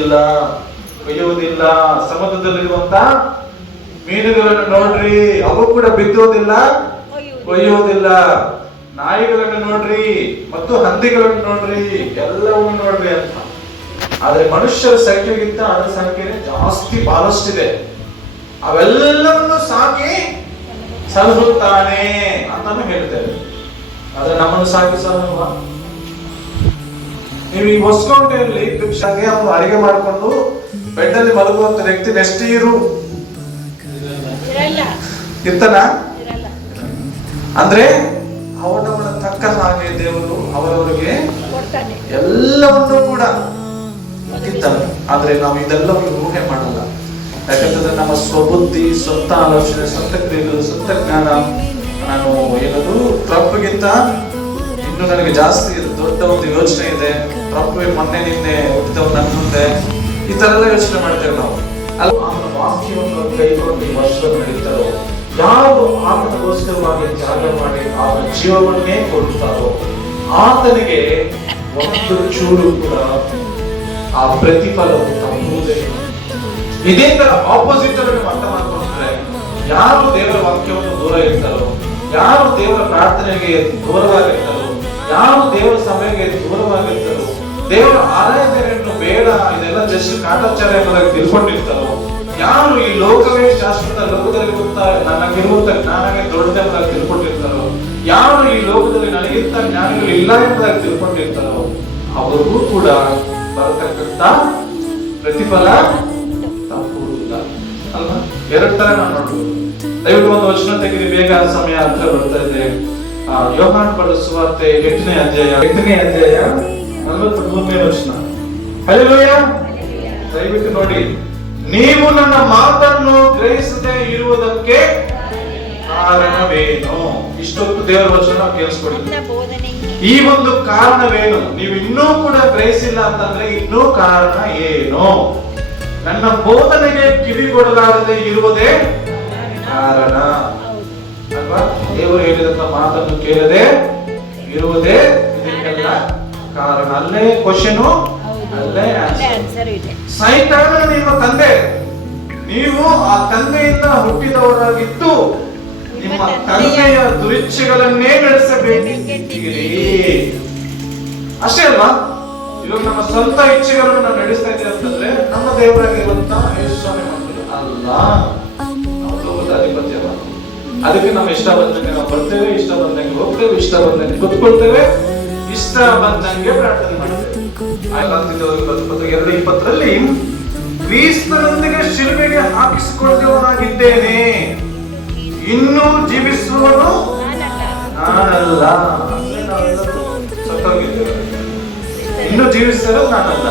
ಇಲ್ಲ, ಕೊಯ್ಯುವುದಿಲ್ಲ. ಸಮುದ್ರದಲ್ಲಿರುವಂತ ಮೀನುಗಳನ್ನು ನೋಡ್ರಿ, ಅವು ಕೂಡ ಬಿತ್ತುವುದಿಲ್ಲ, ಕೊಯ್ಯುವುದಿಲ್ಲ. ನಾಯಿಗಳನ್ನು ನೋಡ್ರಿ ಮತ್ತು ಹಂದಿಗಳನ್ನು ನೋಡ್ರಿ, ಎಲ್ಲವನ್ನು ನೋಡ್ರಿ ಅಂತ. ಆದ್ರೆ ಮನುಷ್ಯರ ಸಂಖ್ಯೆಗಿಂತ ಅದರ ಸಂಖ್ಯೆ ಜಾಸ್ತಿ, ಬಹಳಷ್ಟಿದೆ. ಅವೆಲ್ಲವನ್ನು ಸಾಕಿ ಸಲಹುತ್ತಾನೆ ಅಂತಾನು ಹೇಳ್ತೇವೆ. ಆದ್ರೆ ನಮ್ಮನ್ನು ಸಾಕಿ ಸಲಹುವ. ನೀವು ಈ ಹೊಸಕೋಟೆಯಲ್ಲಿ ಭಿಕ್ಷಾಗೆ ಅವನು ಅಡಿಗೆ ಮಾಡಿಕೊಂಡು ಬೆಡ್ಡಲ್ಲಿ ಮಲಗುವಂತ ವ್ಯಕ್ತಿ ನೆಕ್ಸ್ಟ್ ಇರು ಇರ್ತನ. ಅಂದ್ರೆ ಅವನವನ ತಕ್ಕ ಹಾಗೆ ದೇವರು ಅವರವರಿಗೆ ಎಲ್ಲವನ್ನೂ ಕೂಡ ಇದ್ದಾನೆ. ಆದ್ರೆ ನಾವು ಇದೆಲ್ಲವನ್ನು ಊಹೆ ಮಾಡಲ್ಲ. ಯಾಕಂತಂದ್ರೆ ನಮ್ಮ ಸ್ವಬುದ್ಧಿ, ಸ್ವಂತ ಆಲೋಚನೆ, ಸ್ವಂತ ಕ್ರಿಯೆಗಳು, ಸ್ವಂತ ಜ್ಞಾನ, ನಾನು ಏನದು ಪ್ರಭುಗಿಂತ ಇನ್ನು ನನಗೆ ಜಾಸ್ತಿ ದೊಡ್ಡ ಒಂದು ಯೋಚನೆ ಇದೆ, ಪ್ರಭು ಮೊನ್ನೆ ನಿನ್ನೆ ಹುಟ್ಟಿದವ್ ನನ್ನ ಮುಂದೆ, ಈ ತರ ಎಲ್ಲ ಯೋಚನೆ ಮಾಡ್ತೇವೆ ನಾವು. ಅವನ ವಾಕ್ಯವನ್ನು ಕೈಗೊಂಡು ವರ್ಷಗಳು ನಡೀತಾರೋ, ಯಾರು ಆತನಿಗೋಸ್ಕರವಾಗಿ ತ್ಯಾಗ ಮಾಡಿ ಅವನ ಜೀವವನ್ನೇ ಕೊಡುತ್ತಾರೋ ಆತನಿಗೆ ಒಂದು ಚೂರು ಕೂಡ ಆ ಪ್ರತಿಫಲವು ತಪ್ಪುವುದೇ. ಇದೇ ತರ ಆಪೋಸಿಟ್ ಅನ್ನು ಅರ್ಥ ಮಾಡ್ಕೊಂಡ್ರೆ, ಯಾರು ದೇವರ ವಾಕ್ಯವನ್ನು ದೂರ ಇರ್ತಾರೋ, ಯಾರು ದೇವರ ಪ್ರಾರ್ಥನೆಗೆ ದೂರವಾಗಿರ್ತಾರೋ, ಯಾರು ದೇವರ ಸಭೆಗೆ ದೂರವಾಗಿರ್ತಾರೋ, ದೇವರ ಆರಾಧನೆಯನ್ನು ಬೇಡ, ಇದೆಲ್ಲ ಜಸ್ಟ್ ಕಾಟಾಚಾರ ಎಂಬುದಾಗಿ ತಿಳ್ಕೊಂಡಿರ್ತಾರೋ, ಯಾರು ಈ ಲೋಕವೇ ಶಾಶ್ವತ, ಲೋಕದಲ್ಲಿ ನನಗಿರುವಂತ ಜ್ಞಾನವೇ ದೊಡ್ಡದೆಂಬುದಾಗಿ ತಿಳ್ಕೊಂಡಿರ್ತಾರೋ, ಯಾರು ಈ ಲೋಕದಲ್ಲಿ ನನಗಿಂತ ಜ್ಞಾನಗಳು ಇಲ್ಲ ಎಂಬುದಾಗಿ ತಿಳ್ಕೊಂಡಿರ್ತಾರೋ, ಅವರಿಗೂ ಕೂಡ ಬರತಕ್ಕಂತ ಪ್ರತಿಫಲ ತಪ್ಪುವುದಿಲ್ಲ ಅಲ್ವಾ? ಎರಡು ತರ ನಾವು ನೋಡ್ಬೋದು. ದಯವಿಟ್ಟು ಒಂದು ವಚನ ತೆಗೆದು, ಬೇಗ ಸಮಯ ಹತ್ರ ಬರ್ತಾ ಇದೆ. ಯೋಹಾನ ಬರೆದ ಸುವಾರ್ತೆ 8ನೇ ಅಧ್ಯಾಯ 43ನೇ ವಚನ. ಹಲ್ಲೆಲೂಯ. ದಯವಿಟ್ಟು ನೋಡಿ. ನೀವು ನನ್ನ ಮಾತನ್ನು ಗ್ರಹಿಸದೆ ಇರುವುದಕ್ಕೆ ಕಾರಣವೇನು? ಇಷ್ಟೊತ್ತು ದೇವರ ವಚನ ನಾವು ಕೇಳಿಸ್ಕೊಳ್ಳಿ. ಈ ಒಂದು ಕಾರಣವೇನು? ನೀವು ಇನ್ನೂ ಕೂಡ ಗ್ರಹಿಸಿಲ್ಲ ಅಂತಂದ್ರೆ ಇನ್ನೂ ಕಾರಣ ಏನು? ನನ್ನ ಬೋಧನೆಗೆ ಕಿವಿಗೊಡಲಾರದೆ ಇರುವುದೇ ಕಾರಣ ಅಲ್ವಾ? ದೇವರು ಹೇಳಿದಂತ ಮಾತನ್ನು ಕೇಳದೆ ಇರುವುದೇ ಇದಕ್ಕೆಲ್ಲ ಕಾರಣ. ಅಲ್ಲೇ ಕ್ವಶನ್, ಅಲ್ಲೇ ಆನ್ಸರ್. ಸೈತಾನ ನಿಮ್ಮ ತಂದೆ, ನೀವು ಆ ತಂದೆಯಿಂದ ಹುಟ್ಟಿದವರಾಗಿದ್ದು ನಿಮ್ಮ ತಂದೆಯ ದುರಿಚ್ಛೆಗಳನ್ನೇ ನಡೆಸಬೇಕಿದ್ದೀರಿ. ಅಷ್ಟೇ ಅಲ್ವಾ? ಇವಾಗ ನಮ್ಮ ಸ್ವಂತ ಇಚ್ಛೆಗಳನ್ನು ನಾವು ನಡೆಸ್ತಾ ಇದ್ದೇವೆ ಅಂತಂದ್ರೆ ನಮ್ಮ ದೇವರಾಗಿರುವಂತಹ ಯೇಸುಸ್ವಾಮಿ ಮಕ್ಕಳು ಅಲ್ಲ, ನಾವು ಲೋಕದ ಅಧಿಪತಿ ಅಲ್ಲ. ಅದಕ್ಕೆ ನಮ್ಮ ಇಷ್ಟ ಬಂದಂಗೆ ನಾವು ಬರ್ತೇವೆ, ಇಷ್ಟ ಬಂದಂಗೆ ಹೋಗ್ತೇವೆ, ಇಷ್ಟ ಬಂದಂಗೆ ಕೂತ್ಕೊಳ್ತೇವೆ, ಇಷ್ಟ ಬಂದಂಗೆ ಪ್ರಾರ್ಥನೆ ಮಾಡ್ತೇವೆ. 2:20 ಕ್ರಿಸ್ತನೊಂದಿಗೆ ಶಿಲುಬೆಗೆ ಹಾಕಿಸಿಕೊಂಡವನಾಗಿದ್ದೇನೆ, ಇನ್ನೂ ಜೀವಿಸುವನು ನಾನಲ್ಲ. ಸತ್ತೋಗಿದ್ದೇವೆ, ಇನ್ನೂ ಜೀವಿಸಲು ನಾನಲ್ಲ.